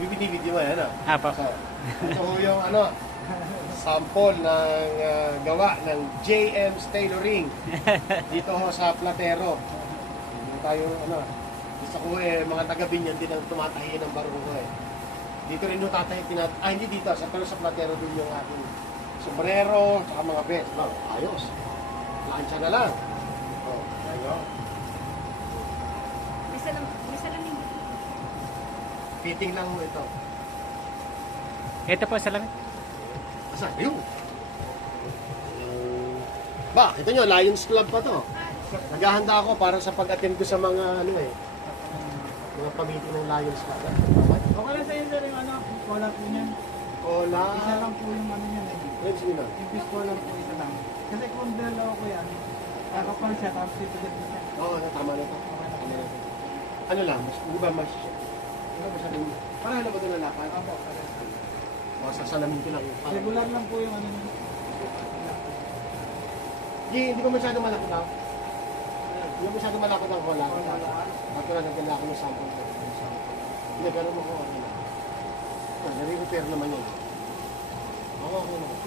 Binibidyo mo yan, Apo. So, ito ho yung sample ng gawa ng JM's Tailoring dito ho sa Platero. Dito tayo, gusto ko mga taga-Binyan din ang tumatahi ng barong ko Dito rin yung tatahi, hindi dito, pero sa Platero din yung ating sombrero, tsaka mga vest. Ayos. Plancha na lang. Ayun. Isa lang yung Fitting lang mo ito. Ito po, salamin. Asa? Ayun. Ba, kita nyo, Lions Club pa to. Naghahanda ako para sa pag-attend ko sa mga mga pamilya ng Lions Club. Okay lang sa'yo sir yung cola po niyan. Cola. Isa lang po yung niyan Let's go na. Yung fish cola po isa lang. Kasi kung dalawa ko yan, kakapal siya, tapos itigat mo siya. Oo, tama na to. Ano lang, di ba mas... Parang na ba ito lalakad? Opo. Sasalamin ko lang. Regular lang po yung niyan. Hindi ko masyado malakot. Hindi ko masyado malakot ang cola. Ba't ko na nagdala ako ng sample ko. Hindi, pero mo ko. Nare-repair naman yun. Oo, ako naman.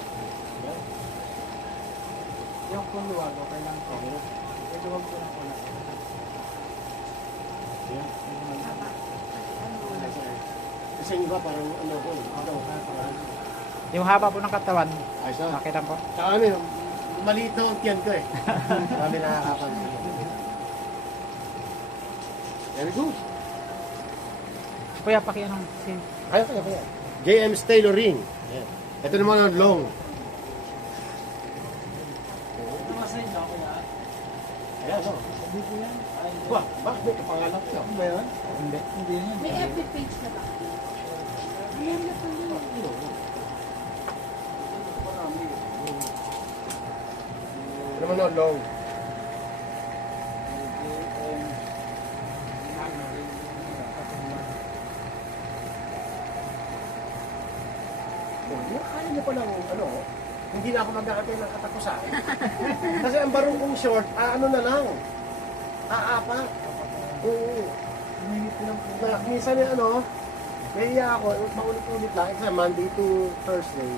Yung kung luwag, okay lang po. Okay na. Ito wag po ng cola. Yeah. Kasi yung iba parang ko. Yung haba po ng katawan, Ayos na. okay lang po. Tsaka maliit na ang tiyan ko Marami nakakapansin. Very good. Kuya, pakianong si... Kaya. JM's Tailoring. Ayan. Ito naman ang long. Ito masay na ako yan. Ayan, Hindi po yan. Bakit may kapangalan ko? Ako ba yun? Hindi. Hindi yan. May FB page na ba? Ayan na po yun. Ito naman ang long. Kaya niyo pa lang, hindi na ako mag-aantay ng katapusan. Kasi ang barong kong short, na lang. Aapa. Oo. Minsan nahiya ako, paulit-ulit lang. Kasi Monday to Thursday,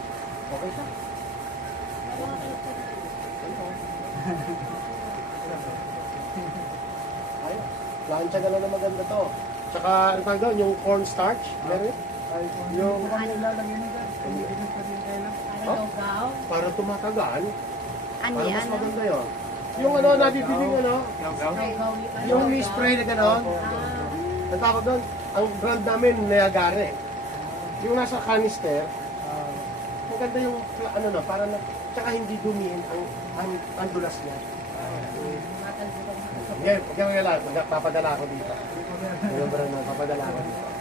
okay siya. Ay, plancha na lang na maganda to. Tsaka, ano tawag doon, yung cornstarch, meron? Yung kung kami lalagyan nito, umiinit pa din kayo lang. Arigaw. Para tumatagal, Ano para yan? mas maganda yun. Yung nabibiling Arigaw. yung spray na gano'n, ang tawag doon, ang brand namin, Niagara. Yung nasa canister, maganda yung, para na, tsaka hindi dumihin ang dulas niya. Ngayon lang, papadala ko dito. Yung brand na, papadala ko dito.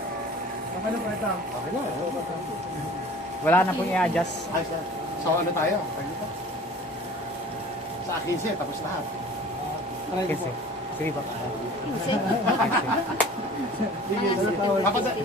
Okay na po ito. Okay na, Wala na pong i-adjust. Ayos na. So tayo? Sa 15, tapos lahat. Try ko Kasi. po. Sige po. Sige,